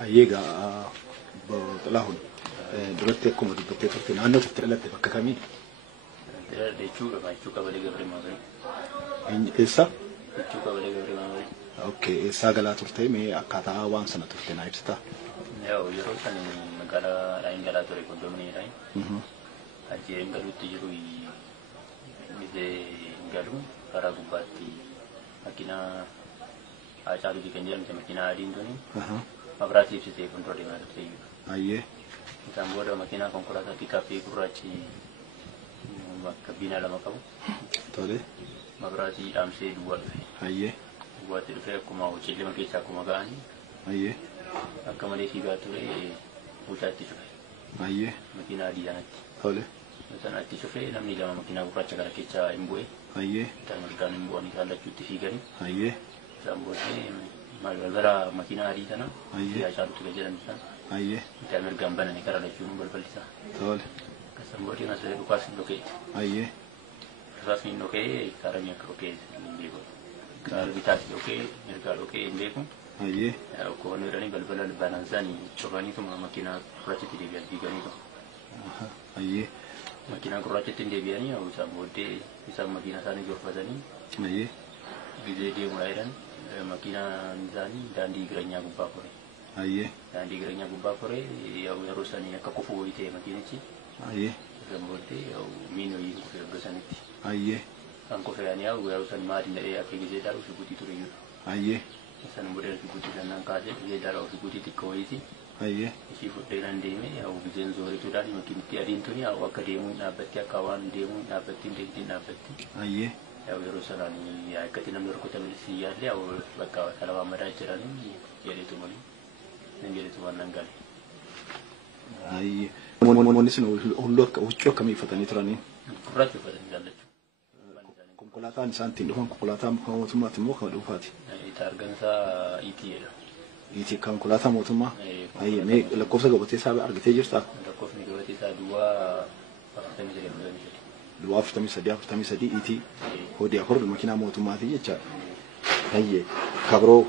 Ayyega lahun duratti akkuma dubbattee turte naannoo turte dhalatte bakka kamii? Jechuudha jechuudha balee gabree maamee. Eessa? Jechuudha balee gabree maamee. Okay, eessaa galaa turte mee akkaataa waan sana turte naa ibsitaa? Yeroo san magaalaa Raayin galaa ture kondomini Raayin. Ajjeen galuutti jiru misee galu karaa gubbaatti makiinaa Haacaaluu kan jedhamte makiinaa adiin tuni mabiraatii ibsitee fuuldura deemaa turte iyyuu. Ayyee. Isaan booda makiinaa konkolaataa piikaappii gurraachi kabiinaa lama qabu. Tole. Mabiraatii dhaamsee duwwaa dhufe. Ayyee. Duwwaatti dhufe akkuma hojii keessa akkuma ga'anii. Ayyee. Akka malee fiigaa ture buucaatti cufe. Ayyee. Makiinaa adii sanatti. Tole. Sanatti cufe namni lama makiinaa gurraacha kana keessa hin bu'e. Ayyee. Isaan mirgaan hin bu'anii kaallachuutti fiiganii. Ayyee. Isaan booddee gara makiinaa adii sana Haacaaluutti kan jedhamu sana. Ayyee. Isaan mirgaan bananii karaa lachuun balballisaa. Tole. Isaan booddee masee dhukaas hin dhokee. Ayyee. Dhukaas hin dhokee karaa mi'a dhokee hin beeku. Karaa bitaas dhokee mirgaa dhokee hin beeku. Ayyee. Koon jedhanii balbala banaan isaanii cufaniituma makiinaa gurraachatti deebi'an fiiganiitu. Ayyee. Makiinaa gurraachatti hin deebi'anii isaan booddee isaan makiinaa isaanii gorfatanii. Ayyee. Gizee deemudha jedhan makiinaan isaanii daandii jireenyaa gubbaa kore. Ayyee. Daandii jireenyaa gubbaa kore yeroo sanii akka kufuu wayii ta'e makiinichi. Ayyee. Isaan booddee miin wayii kufee erga sanitti. Ayyee. Kan kufee ani yeroo sanii maatiin dhadhee akka gizee dhaadhu fiiguutii ture iyyuu. Ayyee. Isaan booddee fiiguutii sanaan kaasee gizee dhaadhu fiiguutii xiqqoo wayiiti. Ayyee. Ishii fudhee nan deeme gizeen zoorituudhaan makiinitti adiin tuni akka deemuun dhaabbatti akka waan deemuun dhaabbatti hin deebitiin dhaabbatti. Ayyee. Yeroo sanaan akkatti namni rukutamee si yaallee bakka kalabaa madaa jedhanii jedhetu malee nan jedhetu waan nan gale. Ayyee. Namoonni sun huccuu akkamii uffatanii turanii? Gurraacha uffatanii jaallachuu. Konkolaataan isaan ittiin dhufan konkolaataa mootummaati moo kan dhuunfaati? Targansaa ET'dha. ET konkolaataa mootummaa? Ayyee mee lakkoofsa gabatee isaa argitee jirtaa? Lakkoofni gabatee isaa duwwaa 43 Duwwaa 43 ET hodii afur makiinaa mootummaatii jechaadha. Ayyee. Kabroo